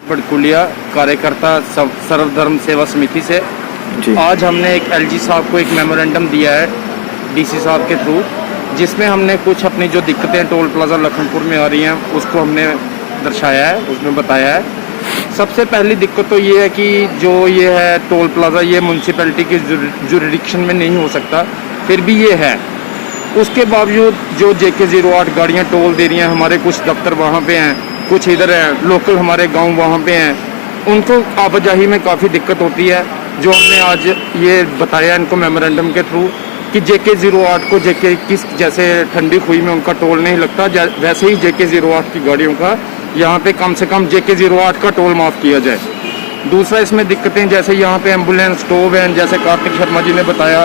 बड़कुलिया कार्यकर्ता सर्वधर्म सेवा समिति से जी। आज हमने एक एलजी साहब को एक मेमोरेंडम दिया है डीसी साहब के थ्रू, जिसमें हमने कुछ अपनी जो दिक्कतें टोल प्लाजा लखनपुर में आ रही हैं उसको हमने दर्शाया है, उसमें बताया है। सबसे पहली दिक्कत तो ये है कि जो ये है टोल प्लाजा, ये म्यूनसिपैलिटी के जुरिडिक्शन में नहीं हो सकता, फिर भी ये है। उसके बावजूद जो JK 08 गाड़ियाँ टोल दे रही हैं, हमारे कुछ दफ्तर वहाँ पे हैं, कुछ इधर हैं, लोकल हमारे गांव वहाँ पे हैं, उनको आवाजाही में काफ़ी दिक्कत होती है। जो हमने आज ये बताया इनको मेमोरेंडम के थ्रू कि JK 08 को JK 21 जैसे ठंडी खुई में उनका टोल नहीं लगता, वैसे ही JK 08 की गाड़ियों का यहाँ पे कम से कम JK 08 का टोल माफ़ किया जाए। दूसरा इसमें दिक्कतें जैसे यहाँ पे एम्बुलेंस, स्टोव वैन, जैसे कार्तिक शर्मा जी ने बताया,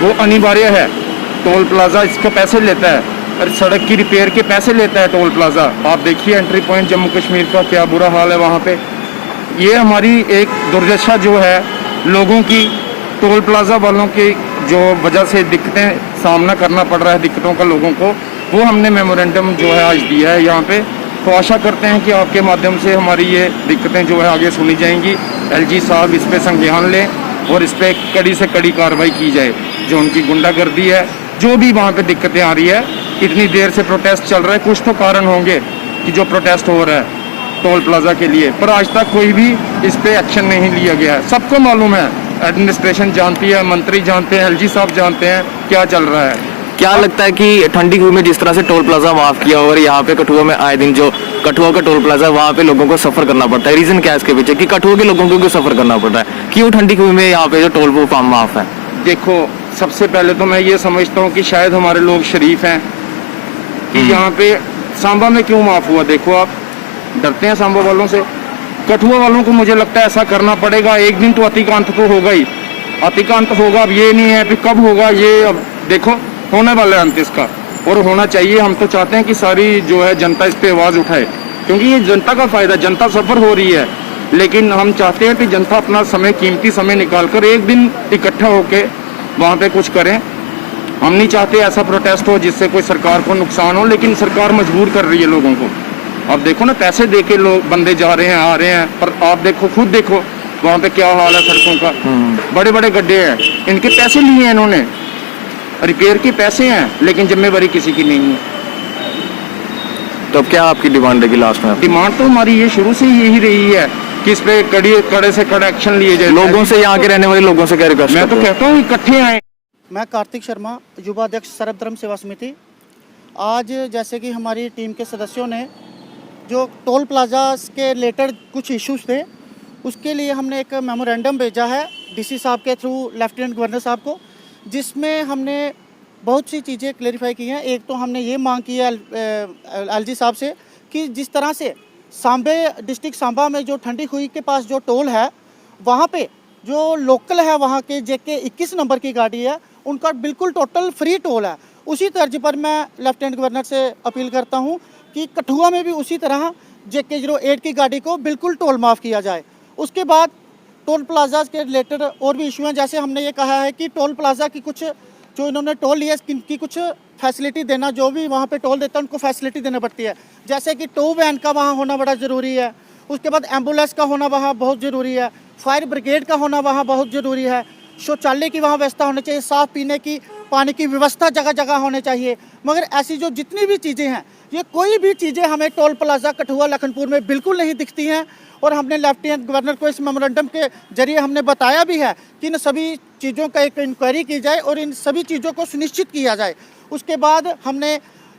वो अनिवार्य है। टोल प्लाजा इसके पैसे लेता है और सड़क की रिपेयर के पैसे लेता है टोल प्लाजा। आप देखिए एंट्री पॉइंट जम्मू कश्मीर का क्या बुरा हाल है वहाँ पे। ये हमारी एक दुर्दशा जो है लोगों की, टोल प्लाजा वालों की जो वजह से दिक्कतें सामना करना पड़ रहा है, दिक्कतों का लोगों को, वो हमने मेमोरेंडम जो है आज दिया है यहाँ पे। तो आशा करते हैं कि आपके माध्यम से हमारी ये दिक्कतें जो है आगे सुनी जाएंगी। LG साहब इस पर संज्ञान लें और इस पर कड़ी से कड़ी कार्रवाई की जाए। जो उनकी गुंडागर्दी है, जो भी वहाँ पे दिक्कतें आ रही है, इतनी देर से प्रोटेस्ट चल रहा है, कुछ तो कारण होंगे कि जो प्रोटेस्ट हो रहा है टोल प्लाजा के लिए, पर आज तक कोई भी इस पे एक्शन नहीं लिया गया है। सबको मालूम है, एडमिनिस्ट्रेशन जानती है, मंत्री जानते हैं, LG साहब जानते हैं क्या चल रहा है। क्या लगता है कि ठंडी खुई में जिस तरह से टोल प्लाजा माफ किया और यहाँ पे कठुआ में आए दिन जो कठुआ का टोल प्लाजा, वहाँ पे लोगों को सफर करना पड़ता है, रीजन क्या है इसके पीछे कि कठुआ के लोगों को क्यों सफर करना पड़ रहा है, क्यों ठंडी खुई में यहाँ पे जो टोल वो माफ है? देखो, सबसे पहले तो मैं ये समझता हूँ कि शायद हमारे लोग शरीफ हैं कि यहाँ पे सांबा में क्यों माफ हुआ। देखो, आप डरते हैं सांबा वालों से, कठुआ वालों को मुझे लगता है ऐसा करना पड़ेगा। एक दिन तो अतिकांत तो होगा ही, अतिकांत होगा। अब ये नहीं है कि कब होगा, ये अब देखो होने वाला है अंत इसका, और होना चाहिए। हम तो चाहते हैं कि सारी जो है जनता इस पे आवाज़ उठाए, क्योंकि ये जनता का फायदा, जनता सफ़र हो रही है। लेकिन हम चाहते हैं कि जनता अपना समय, कीमती समय निकाल कर एक दिन इकट्ठा होकर वहाँ पे कुछ करें। हम नहीं चाहते ऐसा प्रोटेस्ट हो जिससे कोई सरकार को नुकसान हो, लेकिन सरकार मजबूर कर रही है लोगों को। अब देखो ना, पैसे दे के लोग बंदे जा रहे हैं, आ रहे हैं, पर आप देखो, खुद देखो वहाँ पे क्या हाल है सड़कों का। बड़े बड़े गड्ढे हैं, इनके पैसे लिए हैं इन्होंने, रिपेयर के पैसे हैं, लेकिन जिम्मेवारी किसी की नहीं है। तो अब क्या आपकी डिमांड रहेगी लास्ट में? डिमांड तो हमारी ये शुरू से यही रही है कि इस पे कड़े से कड़ा एक्शन लिए जाए। लोगों से, यहाँ के रहने वाले लोगों से क्या रिक्वेस्ट? मैं तो कहता हूँ इकट्ठे आए। मैं कार्तिक शर्मा, युवा अध्यक्ष सर्वधर्म सेवा समिति। आज जैसे कि हमारी टीम के सदस्यों ने जो टोल प्लाजा के रिलेटेड कुछ इश्यूज थे, उसके लिए हमने एक मेमोरेंडम भेजा है डीसी साहब के थ्रू लेफ्टिनेंट गवर्नर साहब को, जिसमें हमने बहुत सी चीज़ें क्लेरिफाई की हैं। एक तो हमने ये मांग की है LG साहब से कि जिस तरह से सांबे डिस्ट्रिक्ट सांबा में जो ठंडी खुई के पास जो टोल है, वहाँ पे जो लोकल है वहाँ के JK 21 नंबर की गाड़ी है, उनका बिल्कुल टोटल फ्री टोल है। उसी तर्ज पर मैं लेफ्टिनेंट गवर्नर से अपील करता हूँ कि कठुआ में भी उसी तरह JK 08 की गाड़ी को बिल्कुल टोल माफ़ किया जाए। उसके बाद टोल प्लाजा के रिलेटेड और भी इशू हैं, जैसे हमने ये कहा है कि टोल प्लाजा की कुछ जो इन्होंने टोल लिया की कुछ फैसिलिटी देना, जो भी वहाँ पे टोल देता है उनको फैसिलिटी देना पड़ती है, जैसे कि टो वैन का वहाँ होना बड़ा ज़रूरी है। उसके बाद एम्बुलेंस का होना वहाँ बहुत ज़रूरी है, फायर ब्रिगेड का होना वहाँ बहुत ज़रूरी है, शौचालय की वहाँ व्यवस्था होनी चाहिए, साफ़ पीने की पानी की व्यवस्था जगह जगह होनी चाहिए। मगर ऐसी जो जितनी भी चीज़ें हैं, ये कोई भी चीज़ें हमें टोल प्लाजा कठुआ लखनपुर में बिल्कुल नहीं दिखती हैं। और हमने लेफ्टिनेंट गवर्नर को इस मेमोरेंडम के जरिए हमने बताया भी है कि इन सभी चीज़ों का एक इंक्वायरी की जाए और इन सभी चीज़ों को सुनिश्चित किया जाए। उसके बाद हमने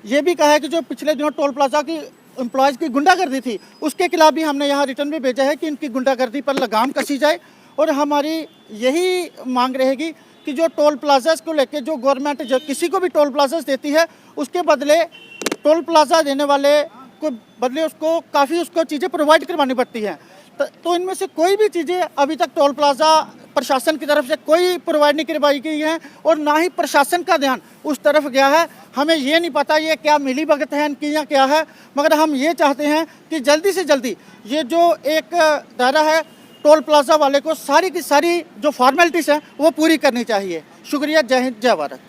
ये भी कहा है कि जो पिछले दिनों टोल प्लाजा की एम्प्लॉयज़ की गुंडागर्दी थी, उसके खिलाफ भी हमने यहाँ रिटर्न में भेजा है कि इनकी गुंडागर्दी पर लगाम कसी जाए। और हमारी यही मांग रहेगी कि जो टोल प्लाजास को लेके जो गवर्नमेंट जो किसी को भी टोल प्लाजास देती है, उसके बदले टोल प्लाजा देने वाले को बदले उसको काफ़ी उसको चीज़ें प्रोवाइड करवानी पड़ती हैं। तो इनमें से कोई भी चीज़ें अभी तक टोल प्लाजा प्रशासन की तरफ से कोई प्रोवाइड नहीं करवाई गई है और ना ही प्रशासन का ध्यान उस तरफ गया है। हमें ये नहीं पता ये क्या मिली भगत है इनकी या क्या है, मगर हम ये चाहते हैं कि जल्दी से जल्दी ये जो एक दायरा है टोल प्लाजा वाले को सारी की सारी जो फॉर्मेलिटीज़ हैं वो पूरी करनी चाहिए। शुक्रिया, जय हिंद, जय भारत।